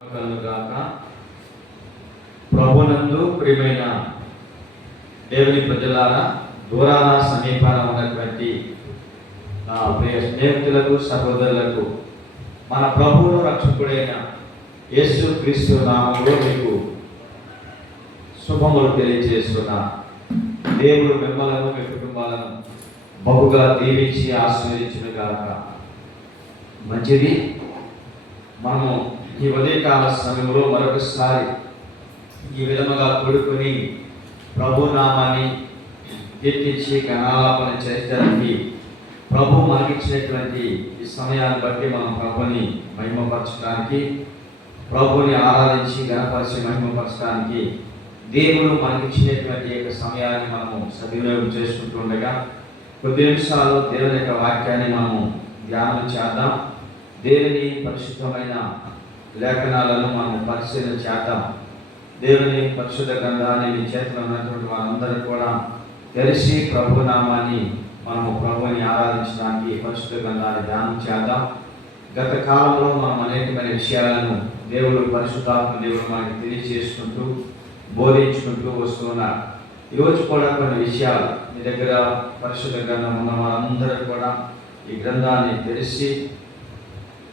గాక. ప్రభునందు ప్రియమైన దేవుని ప్రజలారా, దూరాన సమీపాన ఉన్నటువంటి నా ప్రియ స్నేహితులకు, సహోదరులకు మన ప్రభువును రక్షకుడైన యేసు క్రీస్తు నామములో మీకు శుభములు తెలియజేస్తున్నా. దేవుడు మిమ్మలను, మీ కుటుంబాలను బహుగా దీవించి ఆశీర్వదించును గాక. మంచిది, మనము ఈ ఉదయకాల సమయంలో మరొకసారి ఈ విధముగా కూడుకొని ప్రభు నామాన్ని కీర్తించి గణాలాపన చేయడానికి ప్రభు మనకిచ్చినటువంటి ఈ సమయాన్ని బట్టి మనం ప్రభుని మహిమపరచడానికి, ప్రభుని ఆరాధించి గణపరిచి మహిమపరచడానికి దేవుడు మనకిచ్చినటువంటి యొక్క సమయాన్ని మనము సద్వినియోగం చేసుకుంటుండగా కొద్ది నిమిషాలు దేవుని యొక్క వాక్యాన్ని మనము ధ్యానం చేద్దాం. దేవుని పరిశుద్ధమైన లేఖనాలను మనం పరిశీలన చేద్దాం. దేవుని పరిశుద్ధ గ్రంథాన్ని మీ చేతిలో ఉన్నటువంటి వారందరూ కూడా తెలిసి ప్రభు నామాన్ని మనము ప్రభుని ఆరాధించడానికి పరిశుద్ధ గ్రంథాన్ని ధ్యానం చేద్దాం. గత కాలంలో మనం అనేకమైన విషయాలను దేవుడు పరిశుద్ధాత్మ దేవుడు మనకి తెలియజేసుకుంటూ బోధించుకుంటూ వస్తున్నారు. ఈరోజు కూడా కొన్ని విషయాలు మీ దగ్గర పరిశుద్ధ గ్రంథం ఉన్న వారందరూ కూడా ఈ గ్రంథాన్ని తెలిసి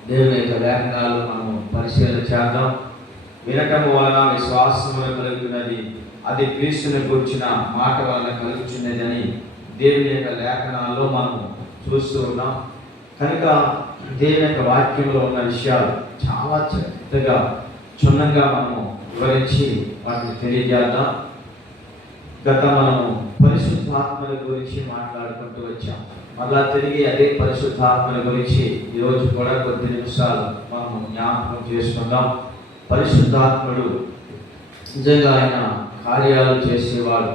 దేవుని యొక్క లేఖనాలు మనము పరిశీలన చేద్దాం. వినటం వలన విశ్వాసము కలుగుతున్నది, అది క్రీస్తుని కూర్చిన మాట వలన కలుగుతున్నదని దేవుని యొక్క లేఖనాల్లో మనము చూస్తూ ఉన్నాం. కనుక దేవుని యొక్క వాక్యంలో ఉన్న విషయాలు చాలా చక్కగా క్షుణ్ణంగా మనము వివరించి వాటిని తెలియజేద్దాం. మనము పరిశుద్ధాత్మల గురించి మాట్లాడుకుంటూ వచ్చాం. మళ్ళా తిరిగి అదే పరిశుద్ధాత్మల గురించి ఈరోజు కూడా కొద్ది నిమిషాలు మనము జ్ఞాపకం చేసుకుందాం. పరిశుద్ధాత్ముడు నిజంగా ఆయన కార్యాలు చేసేవాడు.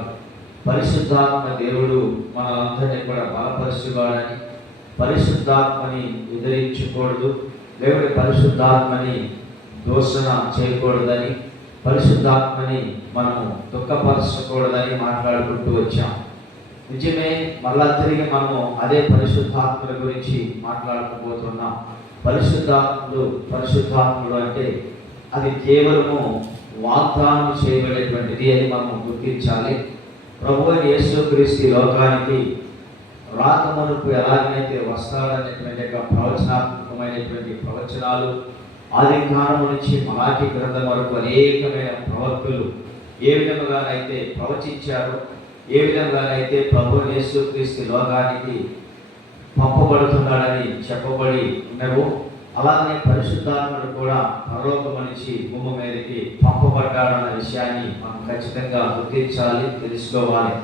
పరిశుద్ధాత్మ దేవుడు మనందరినీ కూడా బలపరిచేవాడని, పరిశుద్ధాత్మని ఎదిరించకూడదు, దేవుడి పరిశుద్ధాత్మని దూషణ చేయకూడదని, పరిశుద్ధాత్మని మనము దుఃఖపరచకూడదని మాట్లాడుకుంటూ వచ్చాం. నిజమే, మళ్ళా తిరిగి మనము అదే పరిశుద్ధాత్మల గురించి మాట్లాడుకోబోతున్నాం. పరిశుద్ధాత్ముడు అంటే అది కేవలము వాగ్దానం చేయబడేటువంటిది అని మనం గుర్తించాలి. ప్రభువు యేసుక్రీస్తు లోకానికి రాకమునుపు ఎలాగైతే వస్తాడనేటువంటి ప్రవచనాత్మకమైనటువంటి ప్రవచనాలు ఆదికాండం నుంచి మలాకి గ్రంథం వరకు అనేకమైన ప్రవక్తలు ఏ విధంగానైతే ప్రవచించారో, ఏ విధంగానైతే ప్రభు యేసుక్రీస్తు లోకానికి పంపబడుతున్నాడని చెప్పబడి ఉన్నవో, అలాగే పరిశుద్ధాత్ముడు కూడా పరలోకం నుంచి భూమి మీదకి పంపబడ్డాడన్న విషయాన్ని మనం ఖచ్చితంగా గుర్తించాలి, తెలుసుకోవాలి.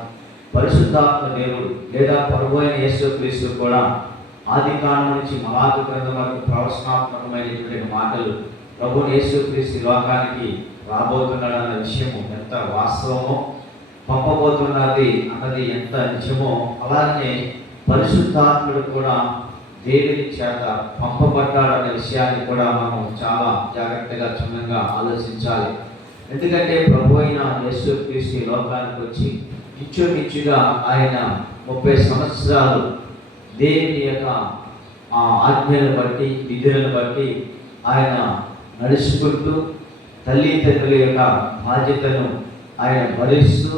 పరిశుద్ధాత్మ దేవుడు లేదా ప్రభు అయిన యేసుక్రీస్తు కూడా ఆదికాండం నుంచి మలాకి గ్రంథం వరకు ప్రవచనాత్మకమైనటువంటి మాటలు ప్రభు యేసుక్రీస్తు లోకానికి రాబోతున్నాడన్న విషయము ఎంత వాస్తవమో, పంపబోతున్నది అన్నది ఎంత నిజమో, అలాగే పరిశుద్ధాత్ముడు కూడా దేవుని చేత పంపబడ్డాడన్న విషయాన్ని కూడా మనం చాలా జాగ్రత్తగా క్షుణ్ణంగా ఆలోచించాలి. ఎందుకంటే ప్రభు అయిన యేసుక్రీస్తు లోకానికి వచ్చి ఇంచుమించుగా ఆయన 30 సంవత్సరాలు దేవుని యొక్క ఆజ్ఞలను బట్టి, విధులను బట్టి ఆయన నడుచుకుంటూ తల్లిదండ్రుల యొక్క బాధ్యతను ఆయన భరిస్తూ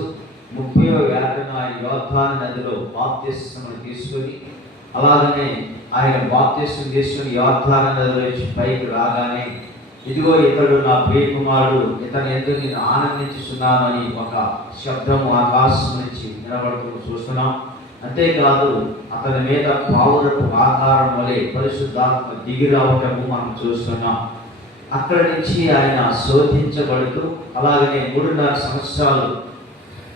30వ ఏటను ఆయన యోర్దాను నదిలో బాప్తిస్మం తీసుకొని, అలాగనే ఆయన బాప్తిస్మం తీసుకుని యోర్దాను నదిలో నుంచి పైకి రాగానే, ఇదిగో ఇతడు నా ప్రియ కుమారుడు, ఇతను ఎందుకు నేను ఆనందించుతున్నానని ఒక శబ్దము ఆకాశం నుంచి వినబడుతూ చూస్తున్నాం. అంతేకాదు అతని మీద పావురపు ఆకారం వలె పరిశుద్ధాత్మ దిగి రావటము మనం చూస్తున్నాం. అక్కడి నుంచి ఆయన శోధించబడుతూ, అలాగనే 3.5 సంవత్సరాలు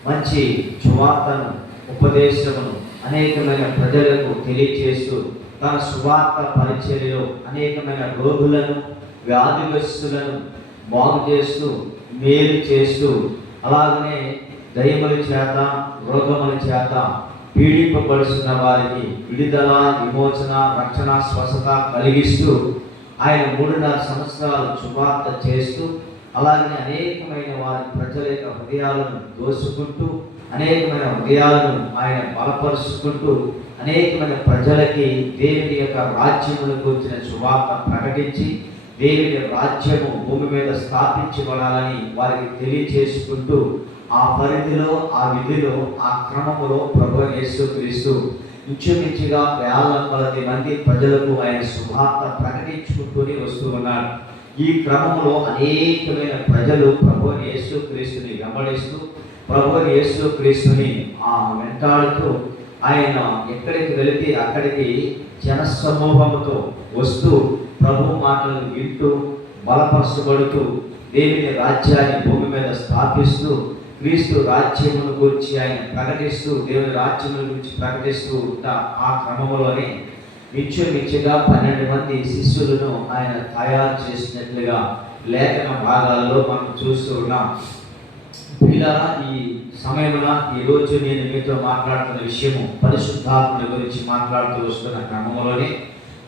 మంచి సువార్తను, ఉపదేశమును అనేకమైన ప్రజలకు తెలియచేస్తూ, తన సువార్త పరిచర్యలో అనేకమైన రోగులను, వ్యాధిగ్రస్తులను బాగు చేస్తూ, మేలు చేస్తూ, అలాగనే దయ్యముల చేత, రోగముల చేత పీడింపబడుతున్న వారికి విడుదల, విమోచన, రక్షణ, స్వస్థత కలిగిస్తూ ఆయన 3.5 సంవత్సరాలు సువార్త చేస్తూ, అలాగే అనేకమైన వారి ప్రజల యొక్క హృదయాలను దోసుకుంటూ, అనేకమైన హృదయాలను ఆయన బలపరుచుకుంటూ, అనేకమైన ప్రజలకి దేవుని యొక్క రాజ్యమును గురించిన సువార్త ప్రకటించి దేవుని రాజ్యము భూమి మీద స్థాపించబడాలని వారికి తెలియచేసుకుంటూ ఆ పరిధిలో, ఆ విధిలో, ఆ క్రమములో ప్రభువైన యేసుక్రీస్తు ఇంచుమించుగా వేల కొలది మంది ప్రజలకు ఆయన సువార్త ప్రకటించుకుంటూనే వస్తూ ఉన్నాడు. ఈ క్రమంలో అనేకమైన ప్రజలు ప్రభువైన యేసుక్రీస్తుని వెంబడిస్తూ, ప్రభువైన యేసుక్రీస్తుని వెంటాడుతూ, ఆయన ఎక్కడికి వెళితే అక్కడికి జనసమూహంతో వస్తూ ప్రభు మాటలను వింటూ బలపరచబడుతూ దేవుని రాజ్యాన్ని భూమి మీద స్థాపిస్తూ, క్రీస్తు రాజ్యమును గురించి ఆయన ప్రకటిస్తూ, దేవుని రాజ్యమును గురించి ప్రకటిస్తూ ఆ క్రమంలోనే మించుమించుగా 12 మంది శిష్యులను ఆయన తయారు చేసినట్లుగా లేఖన భాగాల్లో మనం చూస్తూ ఉన్నాం. పిల్లరా, ఈ సమయంలో ఈరోజు నేను మీతో మాట్లాడుతున్న విషయము పరిశుద్ధాత్మ గురించి మాట్లాడుతూ వస్తున్న క్రమంలోనే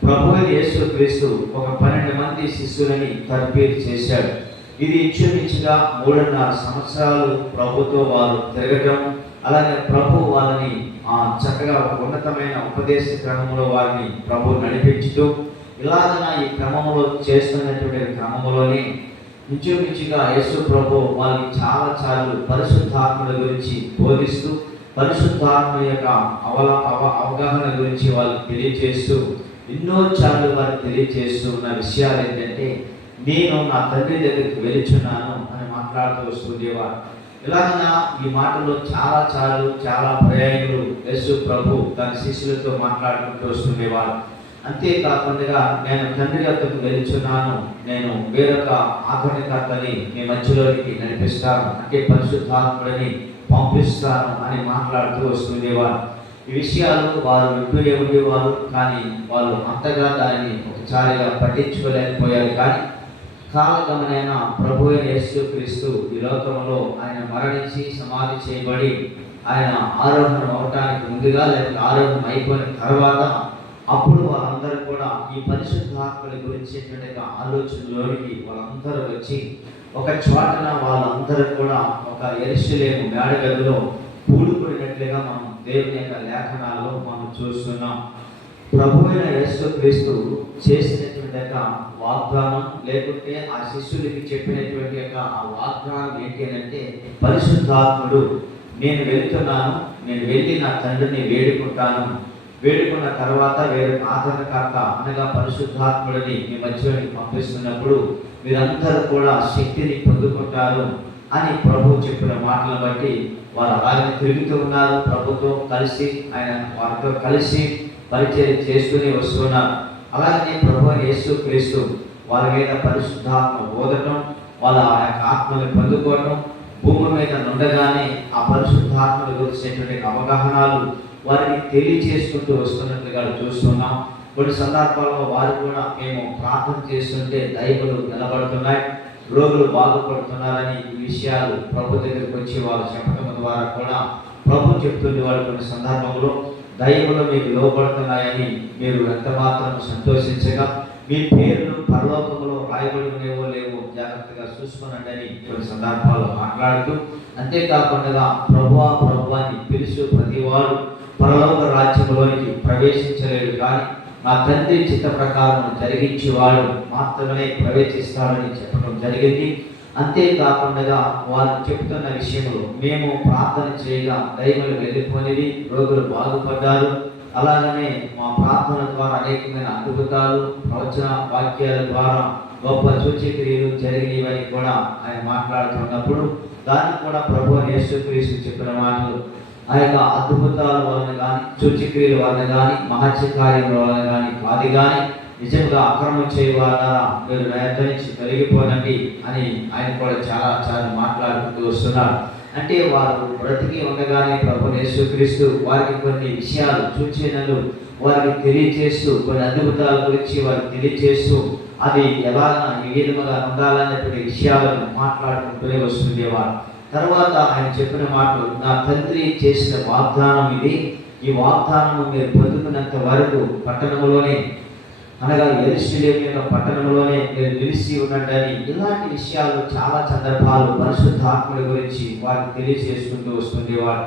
ప్రభువైన యేసుక్రీస్తు ఒక 12 మంది శిష్యులని తర్బీదు చేశాడు. ఇది ఇంచుమించుగా 3.5 సంవత్సరాలు ప్రభుతో వారు తిరగటం, అలాగే ప్రభు వారిని చక్కగా ఒక ఉన్నతమైన ఉపదేశ క్రమంలో వారిని ప్రభు నడిపించుతూ, ఇలాగ ఈ క్రమంలో చేస్తున్నటువంటి క్రమంలోనే ఇంచుమించుగా యేసు ప్రభు వారికి చాలా పరిశుద్ధాత్మల గురించి బోధిస్తూ, పరిశుద్ధాత్మ యొక్క అవగాహన గురించి వాళ్ళకి తెలియజేస్తూ, ఎన్నో సార్లు వారికి తెలియజేస్తూ ఉన్న విషయాలు ఏంటంటే, నేను నా తండ్రి దగ్గరికి వెళుచున్నాను అని మాట్లాడుతూ వస్తుండేవారు. ఇలాగ ఈ మాటలో చాలా పర్యాయములు యేసు ప్రభు తన శిష్యులతో మాట్లాడుకుంటూ వస్తుండేవారు. అంతేకాకుండా నేను తండ్రి యొద్దకు వెళుచున్నాను, నేను వేరొక ఆధునికతని మీ మధ్యలోనికి నడిపిస్తాను, అంటే పరిశుద్ధాత్ముడిని పంపిస్తాను అని మాట్లాడుతూ వస్తుండేవారు. ఈ విషయాలు వారు వింటూనే ఉండేవారు, కానీ వాళ్ళు అంతగా దానిని ఒకసారిగా పట్టించుకోలేకపోయారు. కానీ కాలగమనైన ప్రభువైన యేసుక్రీస్తు ఈ లోకంలో ఆయన మరణించి సమాధి చేయబడి ఆయన ఆరోహణం అవటానికి ముందుగా, లేకపోతే ఆరోహణం అయిపోయిన తర్వాత అప్పుడు వాళ్ళందరూ కూడా ఈ పరిశుద్ధాత్మల గురించి ఆలోచనలోనికి వాళ్ళందరూ వచ్చి ఒక చోటన వాళ్ళందరూ కూడా ఒక యెరూషలేము మేడగదిలో కూడుకున్నట్లుగా మనం దేవుని యొక్క లేఖనాల్లో మనం చూస్తున్నాం. ప్రభువైన యేసుక్రీస్తు చేసినటువంటి యొక్క వాగ్దానం, లేకుంటే ఆ శిష్యులకి చెప్పినటువంటి యొక్క ఆ వాగ్దానం ఏంటి అంటే, పరిశుద్ధాత్ముడు నేను వెళ్తున్నాను, నేను వెళ్ళి నా తండ్రిని వేడుకుంటాను, వేడుకున్న తర్వాత వేరే ఆదరణకర్త అనగా పరిశుద్ధాత్ముడిని మీ మధ్యలోకి పంపిస్తున్నప్పుడు మీరందరూ కూడా శక్తిని పొందుకుంటారు అని ప్రభు చెప్పిన మాటలను బట్టి వారు అలాగే తిరుగుతూ ఉన్నారు. ప్రభుతో కలిసి ఆయన వారితో కలిసి పరిచయం చేస్తూనే వస్తున్నారు. అలాగనే ప్రభువైన యేసుక్రీస్తు వారి మీద పరిశుద్ధాత్మ బోధటం, వాళ్ళ ఆ యొక్క ఆత్మని పొందుకోవటం, భూమి మీద నుండగానే ఆ పరిశుద్ధాత్మల గురించినటువంటి అవగాహనలు వారిని తెలియచేసుకుంటూ వస్తున్నట్లుగా చూస్తున్నాం. కొన్ని సందర్భాల్లో వారు కూడా మేము ప్రార్థన చేస్తుంటే దైవలు నిలబడుతున్నాయి, రోగులు బాగుపడుతున్నారని ఈ విషయాలు ప్రభు దగ్గరికి వచ్చి వాళ్ళు చెప్పడం ద్వారా కూడా ప్రభు చెప్తుండేవాడు. కొన్ని సందర్భంలో దైవలు మీకు లోపడుతున్నాయని మీరు ఎంత మాత్రం సంతోషించగా మీ పేర్లు పరలోకంలో రాయబడి ఉండేవో లేవో జాగ్రత్తగా చూసుకునండి అని కొన్ని సందర్భాల్లో మాట్లాడుతూ, అంతేకాకుండా ప్రభువా అని పిలుచు ప్రతివాడు పరలోక రాజ్యంలోనికి ప్రవేశించలేడు, కానీ నా తండ్రి చిత్త ప్రకారం జరిగించేవాడు మాత్రమే ప్రవేశిస్తాడని చెప్పడం జరిగింది. అంతేకాకుండా వారు చెప్తున్న విషయంలో మేము ప్రార్థన చేయగా దైవలు వెళ్ళిపోయినవి, రోగులు బాగుపడ్డారు, అలాగనే మా ప్రార్థన ద్వారా అనేకమైన అద్భుతాలు, ప్రవచన వాక్యాల ద్వారా గొప్ప సూచక్రియలు జరిగినవని కూడా ఆయన మాట్లాడుతున్నప్పుడు దాన్ని కూడా ప్రభువైన యేసుక్రీస్తు చెప్పిన మాటలు, ఆ యొక్క అద్భుతాల వలన కానీ, సూచక్రియల వలన కానీ, మహత్య కార్యముల వలన కానీ కాదు, కానీ నిజంగా అక్రమం చేయవారా మీరు నయత నుంచి తొలగిపోనండి అని ఆయన కూడా చాలా మాట్లాడుతూ వస్తున్నారు. అంటే వారు బ్రతికి ఉండగానే ప్రభువైన యేసుక్రీస్తు వారికి కొన్ని విషయాలు, సూచనలు వారికి తెలియజేస్తూ, కొన్ని అద్భుతాల గురించి వారికి తెలియజేస్తూ, అది ఎలా ఈ విధముగా ఉండాలనేటువంటి విషయాలను మాట్లాడుకుంటూనే వస్తుండేవారు. తర్వాత ఆయన చెప్పిన మాటలు, నా తండ్రి చేసిన వాగ్దానం ఇది, ఈ వాగ్దానము మీరు పొందుకున్నంత వరకు పట్టణంలోనే అనగా యెరూషలేము యొక్క పట్టణంలోనే మీరు నిలిచి ఉన్నట్టని, ఇలాంటి విషయాలు చాలా సందర్భాలు పరిశుద్ధాత్మల గురించి వారికి తెలియజేసుకుంటూ వస్తుండేవారు.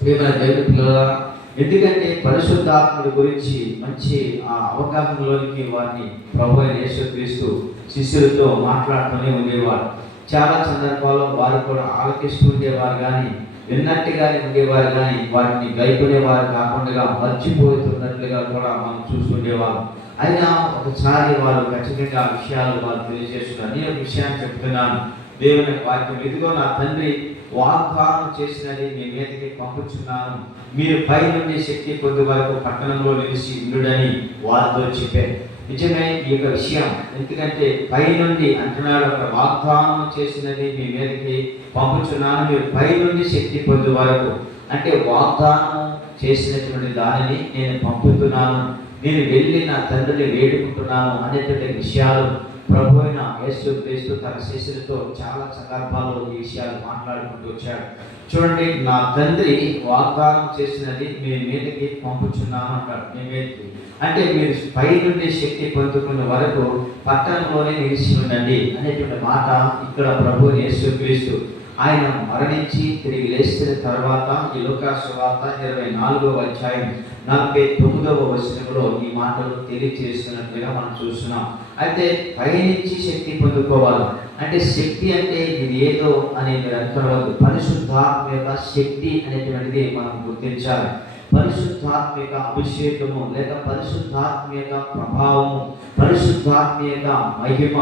ప్రియమైన దేవుని పిల్లలారా, ఎందుకంటే పరిశుద్ధాత్ముడి గురించి మంచి ఆ అవగాహనలోనికి వారిని ప్రభు అయిన యేసుక్రీస్తు శిష్యులతో మాట్లాడుతూనే ఉండేవారు. చాలా సందర్భాల్లో వారు కూడా ఆలకిస్తూ ఉండేవారు, కానీ విన్నట్టుగానే ఉండేవారు, కానీ వాటిని గైకొనేవారు కాకుండా మర్చిపోతున్నట్లుగా కూడా మనం చూస్తుండేవాళ్ళం. అయినా ఒకసారి వారు ఖచ్చితంగా ఆ విషయాలు వారు తెలియజేస్తున్నారు. నేను ఒక విషయాన్ని చెప్తున్నాను, దేవుని వాక్యం, ఇదిగో నా తండ్రి వాగ్దానం చేసినది మీ మీదకి పంపుచున్నాను, మీరు పై నుండి శక్తి పొందే వరకు పట్టణంలో నిలిచి ఉండుడని వారితో చెప్పారు. నిజమే ఈ యొక్క విషయం, ఎందుకంటే పై నుండి అంటున్నాడు, ఒక వాగ్దానం చేసినది మీ మీదకి పంపుచున్నాను, మీరు పై నుండి శక్తి పొందే వరకు. అంటే వాగ్దానం చేసినటువంటి దానిని నేను పంపుతున్నాను, నేను వెళ్ళి నా తండ్రిని వేడుకుంటున్నాను అనేటువంటి విషయాలు ప్రభు అయిన యేసుక్రీస్తు తన శిష్యులతో చాలా సందర్భాల్లో ఈ విషయాలు మాట్లాడుకుంటూ వచ్చాడు. చూడండి, నా తండ్రి వాగ్దానం చేసినది మీ మీదకి పంపుచున్నాను అంటాడు. మీ మీదకి అంటే మీరు పై నుండి శక్తి పొందుకున్న వరకు పట్టణంలోనే నిలిచి ఉండండి అనేటువంటి మాట ఇక్కడ ప్రభు యేసుక్రీస్తు ఆయన మరణించి తిరిగి లేచిన తర్వాత ఈ లూకా సువార్త 24వ అధ్యాయం 49వ వచనంలో ఈ మాటలు తెలియజేస్తున్నట్లుగా మనం చూస్తున్నాం. అయితే పైనుంచి శక్తి పొందుకోవాలి అంటే శక్తి అంటే ఇది ఏదో అని మీరు అనుకోవద్దు. పరిశుద్ధాత్మ యొక్క శక్తి అనేటువంటిది మనం గుర్తించాలి. పరిశుద్ధాత్మ యొక్క అభిషేకము లేక పరిశుద్ధాత్మ యొక్క ప్రభావము, పరిశుద్ధాత్మ యొక్క మహిమ,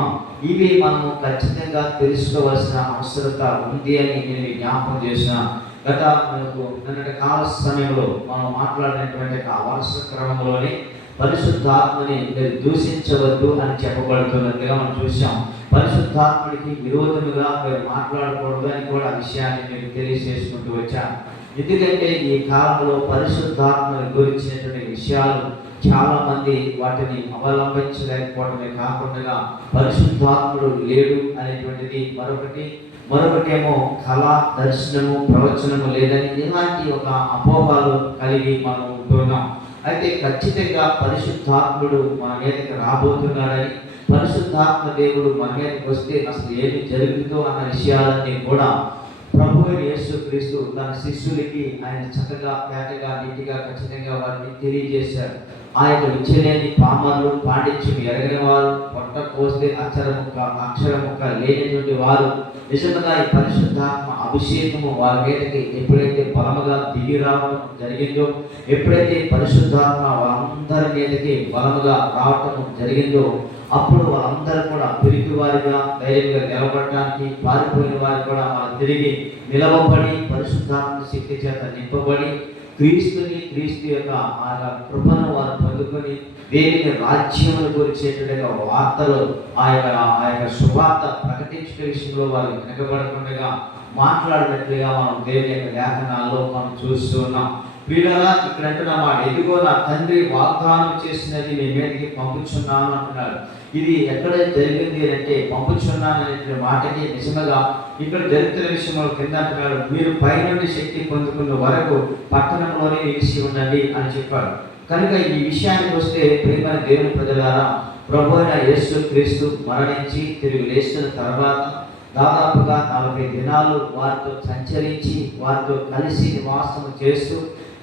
ఇవి మనము ఖచ్చితంగా తెలుసుకోవాల్సిన అవసరత ఉంది అని నేను జ్ఞాపకం చేసిన. గత మనకు నిన్నటి కాల సమయంలో మనం మాట్లాడినటువంటి వరుస క్రమంలోనే పరిశుద్ధాత్మని మీరు దూషించవద్దు అని చెప్పబడుతున్నట్టుగా మనం చూసాం. పరిశుద్ధాత్ముడికి విరోధముగా మీరు మాట్లాడకూడదు అని కూడా ఆ విషయాన్ని మీకు తెలియజేసుకుంటూ వచ్చాను. ఎందుకంటే ఈ కాలంలో పరిశుద్ధాత్మని గురించినటువంటి విషయాలు చాలా మంది వాటిని అవలంబించలేకపోవడమే కాకుండా పరిశుద్ధాత్ముడు లేడు అనేటువంటిది మరొకటేమో కళ, దర్శనము, ప్రవచనము లేదని ఇలాంటి ఒక అపోహలు కలిగి మనం ఉంటున్నాం. అయితే ఖచ్చితంగా పరిశుద్ధాత్ముడు మన మీదకి రాబోతున్నాడని, పరిశుద్ధాత్మ దేవుడు మన మీదకి వస్తే అసలు ఏమి జరుగుతుందో అన్న విషయాలన్నీ కూడా ప్రభు యేసుక్రీస్తు తన శిష్యులకి ఆయన చక్కగా పేటగా నీటిగా ఖచ్చితంగా వారిని తెలియజేశారు. ఆ యొక్క విచ్చలేని పామరులు, పాండిత్యం ఎరగని వారు, పొట్ట కోస్తే అక్షరముక్క లేనటువంటి వారు నిజంగా ఈ పరిశుద్ధాత్మ అభిషేకము వారి మీదకి ఎప్పుడైతే బలముగా దిగి రావడం జరిగిందో, ఎప్పుడైతే పరిశుద్ధాత్మ వాళ్ళందరి మీదకి బలముగా రావటం జరిగిందో, అప్పుడు వాళ్ళందరూ కూడా పిరికి వారిగా ధైర్యంగా నిలబడటానికి, పారిపోయిన వారు కూడా వాళ్ళు తిరిగి నిలవబడి పరిశుద్ధాత్మ శక్తి చేత నింపబడి క్రీస్తు యొక్క ఆ కృపను వారు పొందుకొని దేవుని రాజ్యమును గురించేటట్టుగా వార్తలు ఆ యొక్క శుభార్త ప్రకటించే విషయంలో వారు వెనకబడకుండా మాట్లాడినట్లుగా మనం దేవుని యొక్క లేఖనాల్లో మనం చూస్తూ ఉన్నాం. వీళ్ళలా ఇక్కడ అంటున్నమాట, ఎదుగో నా తండ్రి వాగ్దానం చేసినది మీ మీదకి పంపుచున్నాను అంటున్నాడు. ఇది ఎక్కడ జరిగింది అంటే పంపుచున్నాను అనే మాటకి నిజంగా ఇక్కడ జరుగుతున్న విషయంలో కింద అంటున్నాడు, మీరు పైనుండి శక్తి పొందుకున్న వరకు పట్టణంలోనే నిలిచి ఉండండి అని చెప్పాడు. కనుక ఈ విషయానికి వస్తే ప్రియమైన దేవుని ప్రజలారా, ప్రభు అయిన యేసుక్రీస్తు మరణించి తిరిగి లేచిన తర్వాత దాదాపుగా 40 దినాలు వారితో సంచరించి వారితో కలిసి నివాసం చేస్తూ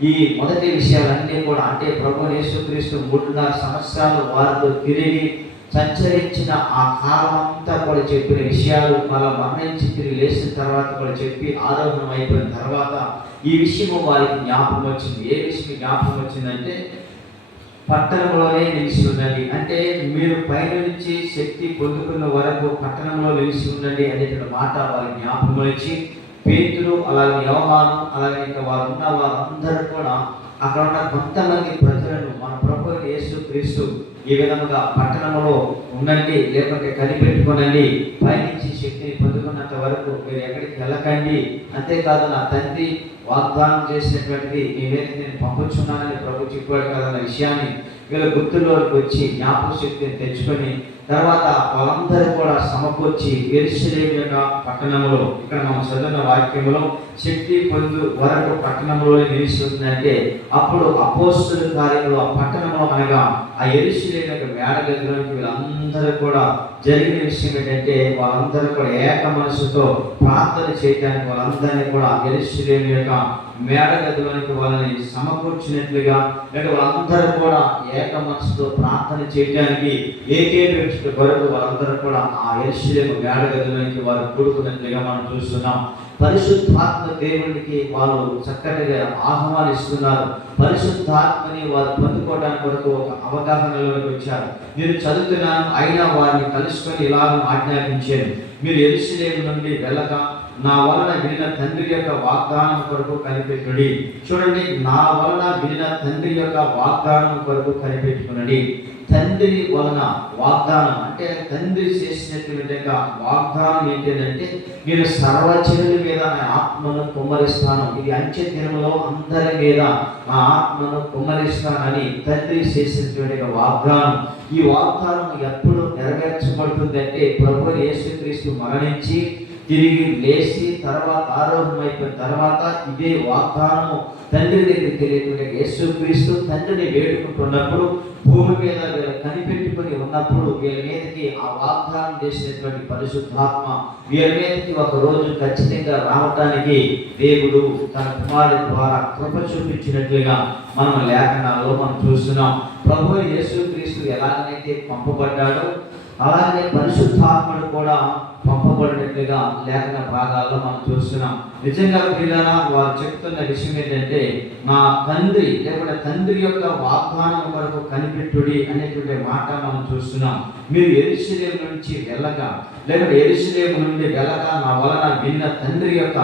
ఈ మొదటి విషయాలన్నీ కూడా అంటే ప్రభు యేసుక్రీస్తు 3.5 సంవత్సరాలు వారితో తిరిగి సంచరించిన ఆ కాలం అంతా కూడా చెప్పిన విషయాలు వాళ్ళ మరణించి తిరిగి లేచిన తర్వాత కూడా చెప్పి ఆరోహణం అయిపోయిన తర్వాత ఈ విషయము వారికి జ్ఞాపకం వచ్చింది. ఏ విషయం జ్ఞాపకం వచ్చిందంటే పట్టణంలోనే నిలిచి ఉండండి, అంటే మీరు పైన నుంచి శక్తి పొందుకున్న వరకు పట్టణంలో నిలిచి ఉండండి అనేటువంటి మాట వారి జ్ఞాపకం వచ్చి పేతురు అలాగే యోహాను అలాగే ఇంకా వారు ఉన్న వారందరూ కూడా అక్కడ ఉన్న కొంతమంది ప్రజలను మన ప్రభు యేసుక్రీస్తు ఈ విధముగా పట్టణంలో ఉండండి, లేకుంటే కనిపెట్టుకోనండి, పైనుంచి శక్తిని పొందుకున్నంత వరకు మీరు ఎక్కడికి వెళ్ళకండి, అంతేకాదు నా తండ్రి వాగ్దానం చేసినటువంటిది మీ మీద నేను పంపుచున్నానని ప్రభు చెప్పాడు కదా అన్న విషయాన్ని వీళ్ళ గుర్తుల్లోకి వచ్చి జ్ఞాపక శక్తిని తెచ్చుకొని తర్వాత వాళ్ళందరూ కూడా సమకూర్చి యెరూషలేము యొక్క పట్టణంలో, ఇక్కడ మనం చదివిన వాక్యంలో శక్తి పొందు వరకు పట్టణంలో నిలిచిందంటే, అప్పుడు అపోస్తలుల కార్యంలో ఆ పట్టణంలో అనగా ఆ యెరూషలేము యొక్క మేడ గదిలోనికి వీళ్ళందరూ కూడా జరిగిన విషయం ఏంటంటే, వాళ్ళందరూ కూడా ఏక మనసుతో ప్రార్థన చేయడానికి వాళ్ళందరినీ కూడా యెరూషలేము యొక్క మేడ గదిలోనికి వాళ్ళని సమకూర్చినట్లుగా, లేక వాళ్ళందరూ కూడా ఏక మనసుతో ప్రార్థన చేయడానికి ఏకీభవించిన కొరకు వాళ్ళందరూ కూడా ఆ యెరూషలేము మేడ గదిలోనికి వారు కూడుకున్నట్లుగా మనం చూస్తున్నాం. పరిశుద్ధాత్మ దేవునికి వాళ్ళు చక్కటిగా ఆహ్వానిస్తున్నారు. పరిశుద్ధాత్మని వారు పొందుకోవడానికి కొరకు ఒక అవగాహనలోకి వచ్చారు. నేను చదువుతున్నాను, అయినా వారిని కలుసుకొని ఇలాగ ఆజ్ఞాపించాను, మీరు యెరూషలేము నుండి వెళ్ళక నా వలన వినిన తండ్రి యొక్క వాగ్దానం కొరకు కనిపెట్టుడి. చూడండి, నా వలన వినిన తండ్రి యొక్క వాగ్దానం కొరకు కనిపెట్టుకునండి. తండ్రి వలన వాగ్దానం అంటే తండ్రి చేసినటువంటి వాగ్దానం ఏంటంటే, నేను సర్వజనుల మీద నా ఆత్మను కుమ్మరిస్తాను, ఇది అంచె దినములో అందరి మీద నా ఆత్మను కుమ్మరిస్తానని తండ్రి చేసినటువంటి వాగ్దానం. ఈ వాగ్దానం ఎప్పుడు నెరవేర్చబడుతుందంటే, ప్రభు యేసుక్రీస్తు మరణించి తిరిగి లేచి తర్వాత ఆరోహణమైపోయిన తర్వాత ఇదే వాగ్దానము తండ్రి దగ్గరికి వెళ్ళేటువంటి యేసుక్రీస్తు తండ్రిని వేడుకుంటున్నప్పుడు, భూమి మీద వీళ్ళు కనిపెట్టుకుని ఉన్నప్పుడు వీళ్ళ మీదకి ఆ వాగ్దానం చేసినటువంటి పరిశుద్ధాత్మ వీళ్ళ మీదకి ఒక రోజు ఖచ్చితంగా రావటానికి దేవుడు తన కుమారుడి ద్వారా కృప చూపించినట్లుగా మనం లేఖనాల్లో మనం చూస్తున్నాం. ప్రభు యేసుక్రీస్తు ఎలాగైతే పంపబడ్డాడో అలాగే పరిశుద్ధాత్మడు కూడా పంపబడినట్లుగా లేఖన భాగాల్లో మనం చూస్తున్నాం. నిజంగా ప్రియులారా, వారు చెప్తున్న విషయం ఏంటంటే, నా తండ్రి లేకపోతే తండ్రి యొక్క వాగ్దానం కొరకు కనిపెట్టుడి అనేటువంటి మాట మనం చూస్తున్నాం. మీరు యెరూషలేము నుంచి వెళ్ళక, లేకపోతే యెరూషలేము నుండి వెళ్ళక నా వలన విన్న తండ్రి యొక్క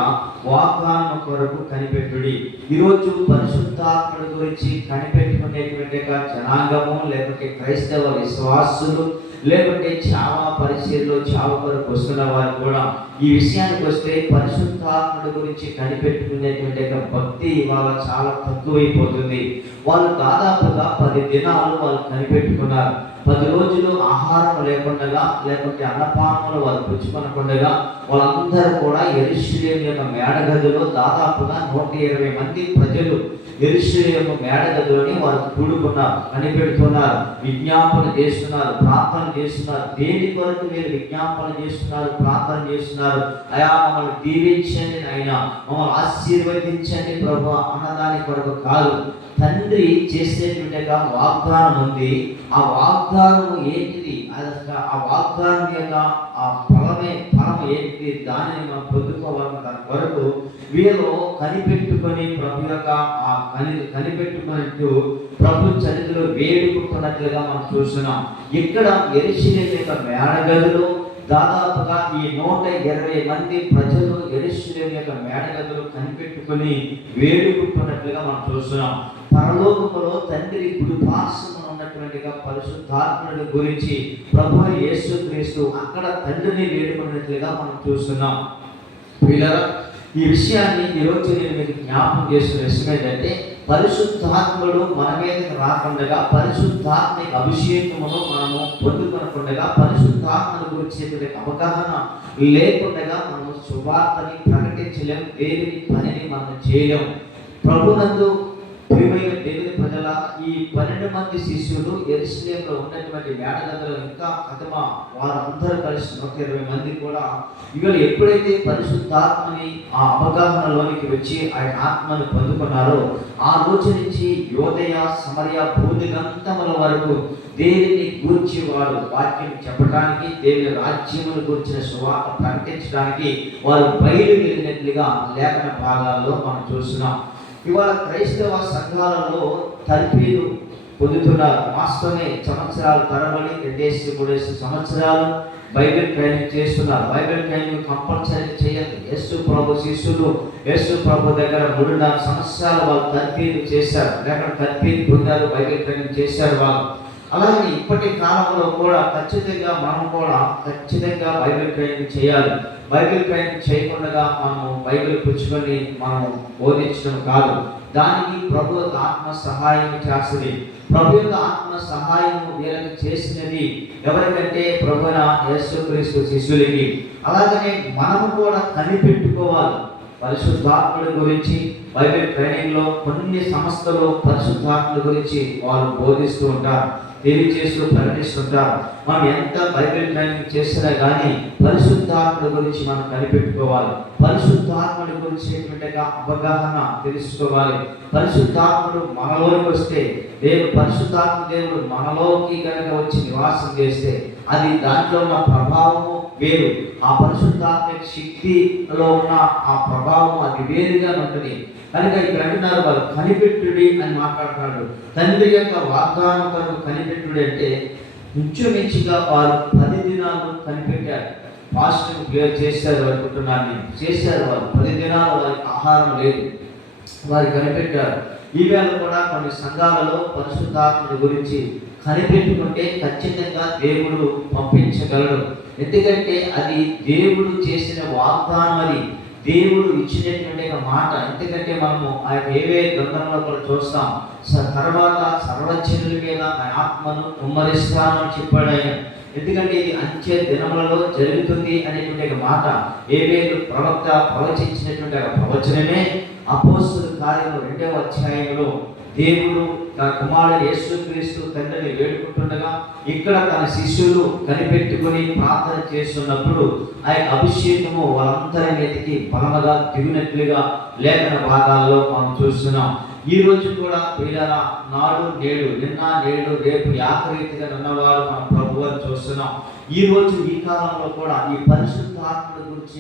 వాగ్దానం కొరకు కనిపెట్టుడి. ఈరోజు పరిశుద్ధాత్మడు గురించి కనిపెట్టుకునేటువంటి జనాంగము, లేకపోతే క్రైస్తవ విశ్వాసులు, లేకుంటే చావ పరిచయలో చావ కొరకు వస్తున్న వారు కూడా ఈ విషయానికి వస్తే పరిశుద్ధాత్ముడి గురించి కనిపెట్టుకునేటువంటి భక్తి ఇవాళ చాలా తక్కువైపోతుంది. వాళ్ళు దాదాపుగా 10 దినాలు వాళ్ళు కనిపెట్టుకున్నారు. 10 రోజులు ఆహారం లేకుండా, లేకుంటే అన్నపానములు వాళ్ళు పుచ్చుకొనకుండా వాళ్ళందరూ కూడా యెరూషలేము యొక్క మేడగదిలో దాదాపుగా 120 మంది ప్రజలు యెరూషలేము మేడగదిలోని వారు కూడుకున్నారు, కనిపెడుతున్నారు, విజ్ఞాపన చేస్తున్నారు, ప్రార్థన చేస్తున్నారు. దేని కొరకు వీళ్ళు విజ్ఞాపన చేస్తున్నారు, ప్రార్థన చేస్తున్నారు? అయా మమ్మల్ని దీవించండి, అయినా మమ్మల్ని ఆశీర్వదించండి ప్రభు అన్నదాని కొరకు కాదు. తండ్రి చేసేటువంటి వాగ్దానం ఉంది. ఆ వాగ్దానం ఏంటిది? ఆ వాగ్దానం యొక్క ఆ ఫలం ఏంటిది? దానిని మనం పొందుకోవాలని దాని కొరకు వీళ్ళు కనిపెట్టుకొని ప్రభు యొక్క ఆ కనిపెట్టుకున్నట్టు ప్రభు చరిత్రలో వేడుకుంటున్నట్లుగా మనం చూస్తున్నాం. ఇక్కడ యెరూషలేము యొక్క మేడగదిలో దాదాపుగా ఈ 120 మంది ప్రజలు యెరూషలేము యొక్క మేడగదిలో కనిపెట్టుకొని వేడుకుంటున్నట్లుగా మనం చూస్తున్నాం. పరలోకములో తండ్రి కుడిపార్శ్వమున ఉన్నటువంటిగా పరిశుద్ధాత్ముడి గురించి ప్రభు యేసుక్రీస్తు అక్కడ తండ్రిని వేడుకున్నట్లుగా మనం చూస్తున్నాం. వీళ్ళరా, ఈ విషయాన్ని ఈరోజు నేను మీకు జ్ఞాపకం చేస్తున్న విషయం ఏంటంటే, పరిశుద్ధాత్ముడు మన మీదకి రాకుండా, పరిశుద్ధాత్మ అభిషేకమును మనము పొందుకొనకుండా, పరిశుద్ధాత్మను గురించి అవగాహన లేకుండా మనము సువార్తని ప్రకటించలేము, దేవుని పనిని మనం చేయలేము. ప్రభునందు ప్రియమైన దేవుని ప్రజల, ఈ 12 మంది శిష్యులు యెరూషలేములో ఉన్నటువంటి మేడగదిలో ఇంకా కథమ వారందరూ కలిసి 120 మంది కూడా ఇవాళ ఎప్పుడైతే పరిశుద్ధాత్మని ఆ అవగాహనలోనికి వచ్చి ఆయన ఆత్మను పొందుకున్నారో, ఆ రోజు నుంచి యోదయ సమరయ భూదిగంతముల వరకు దేవుని గూర్చి వారు వాక్యం చెప్పడానికి, దేవుని రాజ్యమును గూర్చిన సువార్త ప్రకటించడానికి వారు బయలుదేరినట్లుగా లేఖన భాగాల్లో మనం చూస్తున్నాం. ఇవాళ క్రైస్తవ సంఘాలలో తర్ఫీదు పొందుతున్నారు. మాస్టర్ని సంవత్సరాలు తరబడి 2-3 సంవత్సరాలు బైబిల్ ట్రైనింగ్ చేస్తున్నారు. బైబిల్ ట్రైనింగ్ కంపల్సరీ చేయాలి. యేసు ప్రభు శిష్యులు యేసు ప్రభు దగ్గర 3-4 సంవత్సరాలు వాళ్ళు తర్ఫీదు చేశారు, లేక తర్ఫీదు పొందారు, బైబిల్ ట్రైనింగ్ చేశారు వాళ్ళు. అలాగే ఇప్పటి కాలంలో కూడా ఖచ్చితంగా మనం కూడా ఖచ్చితంగా బైబిల్ ట్రైనింగ్ చేయాలి. బైబిల్ ట్రైనింగ్ చేయకుండా మనము బైబిల్ పుచ్చుకొని మనం బోధించడం కాదు. దానికి ప్రభు యొక్క ఆత్మ సహాయం చేస్తుంది. ప్రభు యొక్క ఆత్మ సహాయం వీళ్ళకి చేసినది ఎవరికంటే ప్రభువైన యేసుక్రీస్తు శిష్యులకి. అలాగనే మనము కూడా కనిపెట్టుకోవాలి. పరిశుద్ధాత్ముడి గురించి బైబిల్ ట్రైనింగ్ లో కొన్ని సంస్థలు పరిశుద్ధాత్ముడి గురించి వాళ్ళు బోధిస్తూ ఉంటారు, తెలియజేస్తూ ప్రకటిస్తుంటారు. మనం ఎంత బైబిల్ ట్రైనింగ్ చేసినా కానీ పరిశుద్ధాత్ముడి గురించి మనం కనిపెట్టుకోవాలి. పరిశుద్ధాత్ముడి గురించి అవగాహన తెలుసుకోవాలి. పరిశుద్ధాత్ముడు మనలోకి వస్తే పరిశుద్ధాత్మ దేవుడు మనలోకి కనుక వచ్చి నివాసం చేస్తే అది దాంట్లో ఉన్న ప్రభావము వేరు. ఆ పరిశుద్ధాత్మ శక్తిలో ఉన్న ఆ ప్రభావం అది వేరుగా ఉంటుంది. కనుక ఇక్కడ అంటున్నారు వాళ్ళు కనిపెట్టుడి అని మాట్లాడుతున్నాడు. తండ్రి యొక్క వాగ్దానం కొరకు కనిపెట్టుడి అంటే ఇంచుమించుగా వారు 10 దినాలు కనిపెట్టారు. ఫాస్టింగ్ క్లియర్ చేశారు అనుకుంటున్నాను నేను. చేశారు వాళ్ళు 10 దినాలు వారికి ఆహారం లేదు, వారు కనిపెట్టారు. ఈవేళ కూడా కొన్ని సంఘాలలో పరిశుద్ధాత్మని గురించి కనిపెట్టుకుంటే ఖచ్చితంగా దేవుడు పంపించగలడు. ఎందుకంటే అది దేవుడు చేసిన వాగ్దానం, అది దేవుడు ఇచ్చినటువంటి మాట. ఎందుకంటే మనము ఆ ఏవే గ్రంథంలో కూడా చూస్తాం, తర్వాత సర్వజనుల మీద ఆ ఆత్మను కుమ్మరిస్తానని చెప్పాడు ఆయన. ఎందుకంటే ఇది అంచె దినములలో జరుగుతుంది అనేటువంటి మాట ఏవేలు ప్రవక్త ప్రవచించినటువంటి ప్రవచనమే అపోస్తలుల కార్యము 2వ అధ్యాయంలో దేవుడు తన కుమారుడు యేసుక్రీస్తు తండ్రిని వేడుకుంటుండగా ఇక్కడ తన శిష్యులు కనిపెట్టుకుని ప్రార్థన చేస్తున్నప్పుడు ఆ అభిషేకము వాళ్ళందరి మీదకి బలముగా దిగినట్లుగా లేఖన భాగాల్లో మనం చూస్తున్నాం. ఈ రోజు కూడా పిల్లల నాడు నేడు, నిన్న నేడు రేపు ఏకరీతిగా ఉన్నవాడు మన ప్రభువుని చూస్తున్నాం. ఈ రోజు ఈ కాలంలో కూడా ఈ పరిశుద్ధాత్మల గురించి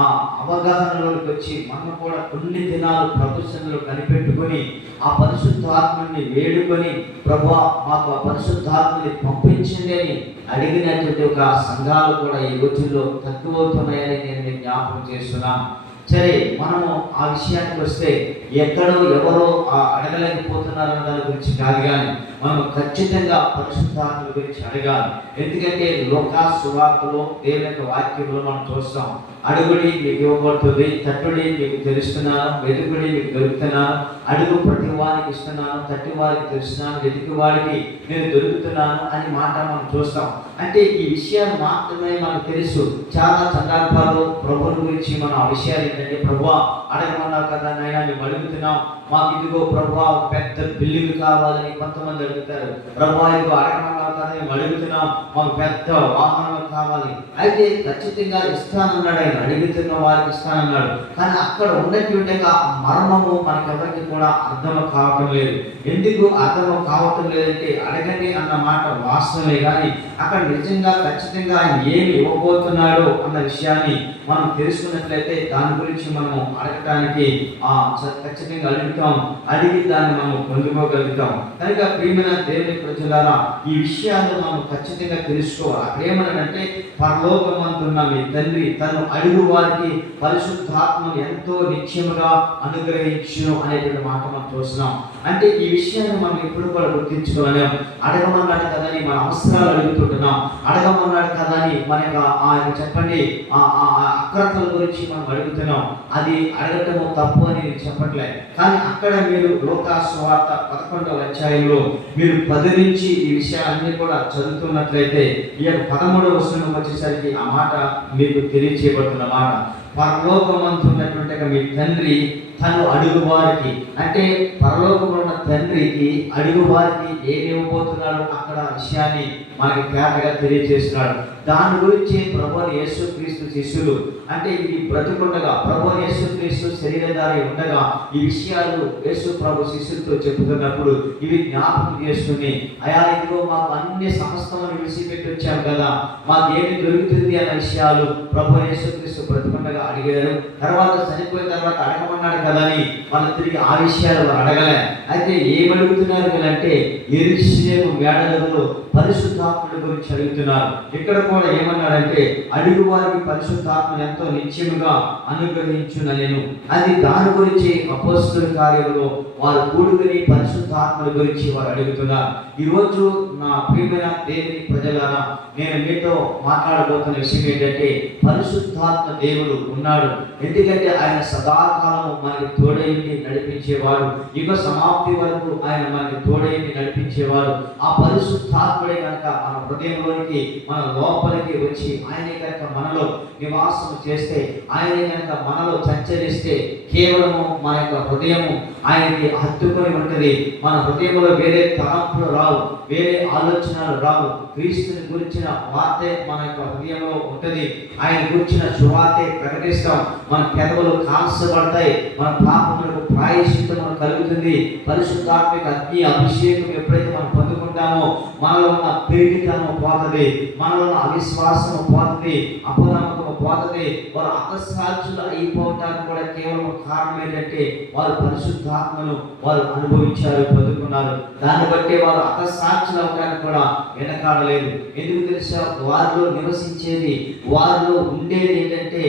ఆ అవగాహనలోకి వచ్చి మనం కూడా కొన్ని దినాలు ప్రభుత్వంలో కనిపెట్టుకొని ఆ పరిశుద్ధాత్మని వేడుకొని ప్రభువా మాకు ఆ పరిశుద్ధాత్మని పంపించండి అని అడిగినటువంటి ఒక సంఘాలు కూడా ఈ రోజుల్లో తక్కువవుతున్నాయని నేను జ్ఞాపకం చేస్తున్నాను. సరే, మనము ఆ విషయానికి వస్తే ఎక్కడో ఎవరో అడగలేకపోతున్నారన్న దాని గురించి కాదు, కానీ మనం ఖచ్చితంగా పరిశుద్ధాత్మ గురించి అడగాలి. ఎందుకంటే లోకా సువార్తలో దేవుని యొక్క వాక్యంలో మనం చూస్తాం, అడుగుడి మీకు ఇవ్వబడుతుంది, తట్టుడి మీకు తెలుస్తున్నాను, వెతుకుడి మీకు దొరుకుతున్నాను, అడుగు ప్రతి వారికి ఇస్తున్నాను, తట్టి వారికి తెలుస్తున్నాను, వెతికి వారికి నేను దొరుకుతున్నాను అని మాట మనం చూస్తాం. అంటే ఈ విషయాలు మాత్రమే మనకు తెలుసు. చాలా సందర్భాల్లో ప్రభువుని గురించి మనం ఆ విషయాలు ఏంటంటే, ప్రభువా అడగమన్నావు కదా నాయన, మేము అడుగుతున్నాం, మాకు ఇదిగో ప్రభువా ఒక పెద్ద బిల్డింగ్ కావాలని కొంతమంది అడుగుతారు. ప్రభువా ఇదిగో అడగమన్నావు కదా మేము అడుగుతున్నాం, మాకు పెద్ద వాహనం కావాలి. అయితే ఖచ్చితంగా ఇస్తానన్నాడు ఆయన, అడుగుతున్న వారికి ఇస్తానన్నాడు. కానీ అక్కడ ఉన్నటువంటి మర్మము మనకెవరికి కూడా అర్థం కావటం లేదు. ఎందుకు అర్థం కావటం లేదంటే, అడగండి అన్న మాట వాస్తవమే, కానీ అక్కడ నిజంగా ఖచ్చితంగా ఆయన ఏమి ఇవ్వబోతున్నాడో అన్న విషయాన్ని మనం తెలుసుకున్నట్లయితే దాని గురించి మనము అడగటానికి ఖచ్చితంగా అడుగుతాం, అడిగి దాన్ని మనం పొందుకోగలుగుతాం. కనుక ప్రియమైన దేవుని ప్రజలారా, ఈ విషయాలు మనం ఖచ్చితంగా తెలుసుకోవాలి. అక్కడ ఏమన్నాడంటే, పరలోకమందున్న మీ తండ్రి తను అడుగు వారికి పరిశుద్ధాత్మను ఎంతో నిత్యముగా అనుగ్రహించును అనేటువంటి మాట మనం చూస్తున్నాం. అంటే ఈ విషయాన్ని మనం ఎప్పుడు కూడా గుర్తించుకోలేం. అడగమన్నాడు కదని మన అవసరాలు అడుగుతుంటున్నాం, అడగమన్నాడు కదని మన చెప్పండి అక్రతల గురించి మనం అడుగుతున్నాం. అది అడగటము తప్పు అని నేను చెప్పట్లేదు, కానీ అక్కడ మీరు లోకా సువార్త 11వ అధ్యాయంలో మీరు 10 నుంచి ఈ విషయాలన్నీ కూడా చదువుతున్నట్లయితే ఈ 13వ వచనం వచ్చేసరికి ఆ మాట మీకు తెలియచేయబడుతున్న మాట, పరలోకమందున్నటువంటి మీ తండ్రి తను అడుగు వారికి, అంటే పరలోకంలో ఉన్న తండ్రికి అడుగు వారికి ఏమి ఇవ్వబోతున్నాడు అక్కడ విషయాన్ని మనకి తేటగా తెలియజేస్తున్నాడు. దాని గురించి ప్రభువైన యేసుక్రీస్తు శిష్యులు, అంటే ఇది బ్రతుకుండగా ప్రభువైన యేసుక్రీస్తు శరీరధారి ఉండగా ఈ విషయాలు యేసు ప్రభు శిష్యులతో చెబుతున్నప్పుడు ఇవి జ్ఞాపకం చేసుకుని, అయా ఇదిగో మాకు అన్ని సమస్తమును విడిచిపెట్టి వచ్చాము కదా, మాకు ఏమి దొరుకుతుంది అన్న విషయాలు ప్రభువైన యేసుక్రీస్తు బ్రతుకుండగా అడిగారు. తర్వాత చనిపోయిన తర్వాత అడగమన్నాడు కదా అని వాళ్ళు తిరిగి ఆ విషయాలు అడగలే. అయితే ఏమి అడుగుతున్నారు అంటే, యెరూషలేము మేడలలో పరిశుద్ధాత్ముడి గురించి అడుగుతున్నారు. ఇక్కడ కూడా ఏమన్నాడంటే, అడుగు వారికి పరిశుద్ధాత్మను ఎంతో నిశ్చయముగా అనుగ్రహించుననెను. అది దాని గురించి అపోస్తలుల కార్యములో వారు కూడుకుని పరిశుద్ధాత్మల గురించి వారు అడుగుతున్నారు. ఈరోజు నా ప్రియమైన దేవుని ప్రజలారా, నేను మీతో మాట్లాడబోతున్న విషయం ఏంటంటే, పరిశుద్ధాత్మ దేవుడు ఉన్నాడు. ఎందుకంటే ఆయన సదాకాలము మనకి తోడైంది నడిపించేవాడు. యుగ సమాప్తి వరకు ఆయన మనకి తోడైంది నడిపించేవాడు. ఆ పరిశుద్ధాత్ముడే కనుక మన హృదయంలోనికి, మన లోపలికి వచ్చి ఆయనే కనుక మనలో నివాసం చేస్తే, ఆయనే కనుక మనలో సంచరిస్తే, కేవలము మన యొక్క హృదయము ఆయనకి హత్తుకొని ఉంటుంది. మన హృదయంలో వేరే తలంపులు రావు, వేరే ఆలోచనలు రావు. క్రీస్తుని గురించిన వార్తే మన యొక్క హృదయంలో ఉంటుంది. ఆయన గురించిన సువార్తే ప్రకటిస్తాం. మన పెదవులు కాల్చబడతాయి. మన పాపములకు ప్రాయశ్చిత్తము కలుగుతుంది. పరిశుద్ధాత్మిక అగ్ని అభిషేకం ఎప్పుడైతే మనం పొందుకుంటామో మనలో ఉన్న పెరిగితనము పోతుంది, మనలో ఉన్న అవిశ్వాసము పోతుంది, అపనమ్మకము పోతుంది. వారు అకస్మాత్తులు అయిపోవటానికి కూడా కేవలం కారణం ఏంటంటే, వారు పరిశుద్ధాత్మను వారు అనుభవించారు, పొందుకున్నారు. దాన్ని బట్టి వారు అకస్మాత్తులు అవడానికి కూడా వెనకాడలేదు. ఎందుకు తెలుసా? వారిలో నివసించేది, వారిలో ఉండేది ఏంటంటే,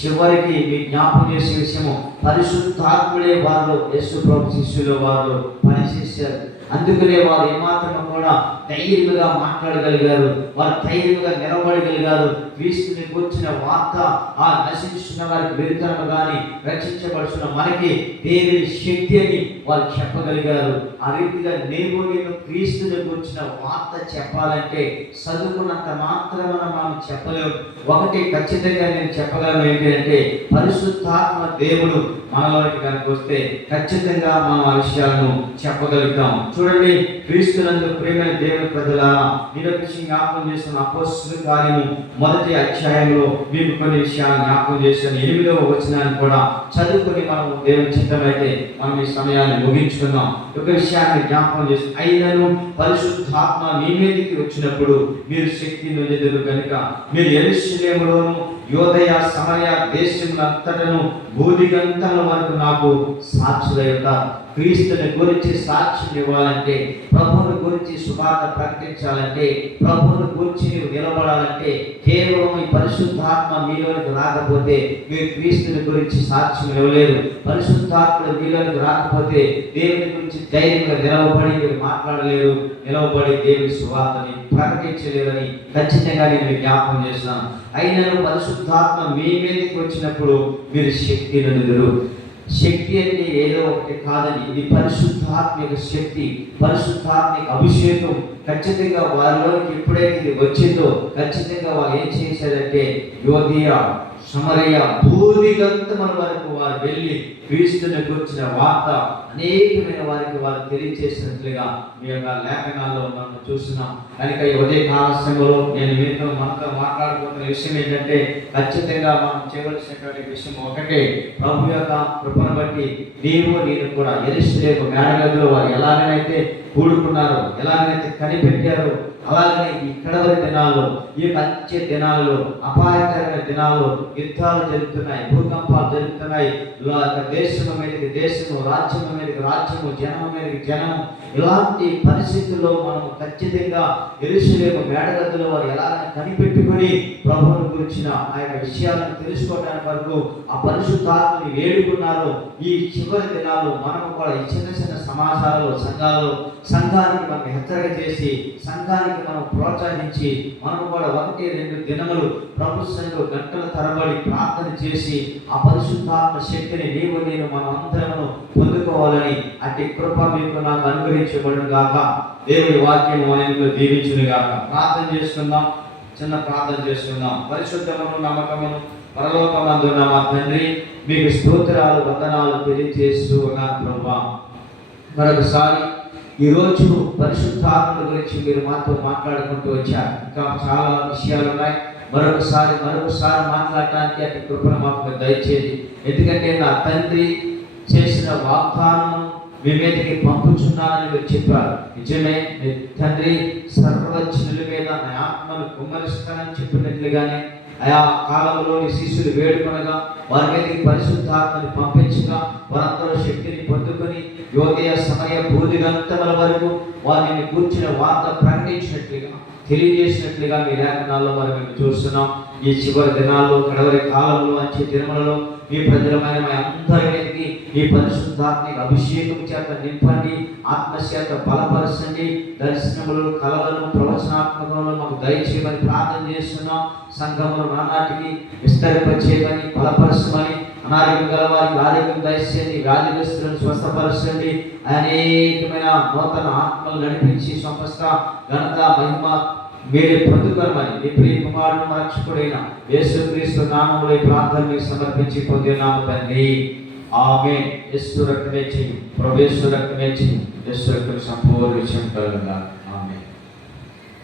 చివరికి మీ జ్ఞాపకం చేసే విషయము, పరిశుద్ధాత్ముడే వారు యేసు ప్రభు శిష్యులు వారు పనిచేశారు. అందుకనే వారు ఏమాత్రం కూడా ధైర్యంగా మాట్లాడగలిగారు, వారు ధైర్యంగా నిలబడగలిగారు. క్రీస్తుని కూర్చిన వార్త ఆ నశించిన వారికి వెలుతనము కానీ రక్షించబడుతున్న మనకి దేవుని శక్తి అని వారు చెప్పగలిగారు. ఆ రీతిగా నేను క్రీస్తుని కూర్చిన వార్త చెప్పాలంటే చదువుకున్నంత మాత్రమే మనం చెప్పలేము. ఒకటి ఖచ్చితంగా నేను చెప్పగలను ఏంటంటే, పరిశుద్ధాత్మ దేవుడు మనలోకి కనుక వస్తే ఖచ్చితంగా మనం ఆ విషయాలను చెప్పగలుగుతాం. చూడండి, క్రీస్తునందు ప్రియమైన దేవుని ప్రజలారా, నిరక్షి జ్ఞాపకం చేస్తున్న అపోస్తలుల కార్యము 1వ అధ్యాయంలో మీకు కొన్ని విషయాలు జ్ఞాపకం చేసిన 8వ వచనాన్ని కూడా చదువుకొని మనం దేవుని చిత్తమైతే మనం ఈ సమయాన్ని ముగించుకుందాం. ఒక విషయాన్ని జ్ఞాపకం చేసి, అయినను పరిశుద్ధాత్మ మీ మీదకి వచ్చినప్పుడు మీరు శక్తి నొందెదరు కనుక మీరు యెరూషలేములోను యోదయ సమరయ దేశములంతటను భూదిగంతముల వరకు నాకు సాక్షులై ఉంటారు. క్రీస్తుని గురించి సాక్ష్యం ఇవ్వాలంటే, ప్రభువుని గురించి సువార్త ప్రకటించాలంటే, ప్రభువుని గురించి నీవు నిలబడాలంటే, కేవలం ఈ పరిశుద్ధాత్మ మీలోనికి రాకపోతే మీరు క్రీస్తుని గురించి సాక్ష్యం ఇవ్వలేరు. పరిశుద్ధాత్ముడు మీలోనికి రాకపోతే దేవుని గురించి ధైర్యంగా నిలవబడి మీరు మాట్లాడలేరు, నిలవబడి దేవుని సువార్తని ప్రకటించలేరని ఖచ్చితంగా నేను జ్ఞాపకం చేస్తున్నాను. అయినను పరిశుద్ధాత్మ మీ మీదకి వచ్చినప్పుడు మీరు శక్తి నొందెదరు. శక్తి అంటే ఏదో ఒకటి కాదని, ఇది పరిశుద్ధాత్మిక శక్తి, పరిశుద్ధాత్మిక అభిషేకం. ఖచ్చితంగా వారిలోకి ఎప్పుడైతే ఇది వచ్చిందో ఖచ్చితంగా వారు ఏం చేశారంటే, యోదయ సమరయ భూదిగంతముల వరకు వారు వెళ్ళి క్రీస్తుని గురించిన వార్త అనేకమైన వారికి వారు తెలియజేసినట్లుగా మీ యొక్క లేఖనాల్లో మనం చూస్తున్నాం. కనుక ఈ ఉదయకాల సమయంలో నేను మనతో మాట్లాడుకుంటున్న విషయం ఏంటంటే, ఖచ్చితంగా మనం చేయవలసినటువంటి విషయం ఒకటే, ప్రభు యొక్క కృపను బట్టి నేను కూడా యెరూషలేము మేడగదిలో వారు ఎలాగనైతే కూడుకున్నారో, ఎలాగనైతే కనిపెట్టారో, అలాగనే ఈ కడవరి దినాల్లో, ఈ అంత్య దినాల్లో, అపాయకరమైన దినాల్లో యుద్ధాలు జరుగుతున్నాయి, భూకంపాలు జరుగుతున్నాయి. దేశము మీదకి దేశము, రాజ్యము మీదకి రాజ్యము, జనము మీదకి జనము. ఇలాంటి పరిస్థితుల్లో మనం ఖచ్చితంగా యెరూషలేము మేడగదిలో వారు ఎలాగైనా కనిపెట్టుకొని ప్రభువుని గురించిన ఆయన విషయాలను తెలుసుకోవడానికి వరకు ఆ పరిశుద్ధాత్మని వేడుకున్నారు. ఈ చివరి దినాల్లో మనము కూడా ఈ చిన్న చిన్న సమాజాలలో, సంఘానికి మనం హెచ్చరిక చేసి, సంఘానికి మనం ప్రోత్సహించి, మనం కూడా 1-2 దినములు ప్రభు సన్నిధిలో గంటల తరబడి ప్రార్థన చేసి ఆ పరిశుద్ధాత్మ శక్తిని నేను మనం అందరము పొందుకోవాలని అట్టి కృప మీకు నాకు అనుగ్రహించబడును గాక. దేవుని వాక్యం మనలో దీవించును గాక. ప్రార్థన చేసుకుందాం, చిన్న ప్రార్థన చేసుకుందాం. పరిశుద్ధమును నమ్మకమును పరలోకమందున్న మా తండ్రి, మీకు స్తోత్రాలు వందనాలు తెలియజేస్తూ ఉన్నాను ప్రభువా. మరొకసారి ఈరోజు పరిశుద్ధాత్మ గురించి మీరు మాతో మాట్లాడుకుంటూ వచ్చారు. ఇంకా చాలా విషయాలు ఉన్నాయి. మరొకసారి మాట్లాడటానికి అటు కృపను మాకు దయచేది. ఎందుకంటే నా తండ్రి చేసిన వాగ్దానం మీ మీదకి పంపుచున్నానని మీరు చెప్పారు. నిజమే, మీ తండ్రి సర్వజనుల మీద నా ఆత్మను కుమ్మరిస్తానని చెప్పినట్లుగానే ఆయా కాలంలోని శిష్యులు వేడుకొనగా వారి మీదకి పరిశుద్ధాత్మని పంపించగా వారందరూ శక్తిని పొందుకొని యోదయ సమరయ భూదిగంతముల వరకు వారిని కూర్చిన వార్త ప్రకటించినట్లుగా తెలియజేసినట్లుగా మీ లేఖనాల్లో మరి మేము చూస్తున్నాం. ఈ చివరి దినాల్లో, కడవరి కాలంలో, అంచె దినములలో మీ ప్రజలమైన మా అందరి మీదకి మీ పరిశుద్ధాత్మక అభిషేకం చేత నింపండి, ఆత్మచేత బలపరచండి, దర్శనములు, కళలను, ప్రవచనాత్మకములు మాకు దయచేయమని ప్రార్థన చేస్తున్నాం. సంఘములు నానాటికి విస్తరింపచేయమని, బలపరచమని, అనారోగ్యం గల వారికి ఆరోగ్యం దయచేయండి, వ్యాధిగ్రస్తులను స్వస్థపరచండి, అనేకమైన నూతన ఆత్మలు నడిపించి సమస్త ఘనత మహిమ మీరే పొందుకోమని మీ ప్రియ కుమారుడు రక్షకుడైన యేసుక్రీస్తు నామములో ఈ ప్రార్థన మీకు సమర్పించి పొందినాము తండ్రి. ఆమేన్. యేసు రక్తమే చేయి, ప్రభు యేసు రక్తమే చేయి, యేసు రక్తం సంపూర్ణ విషయం కలుగుగా.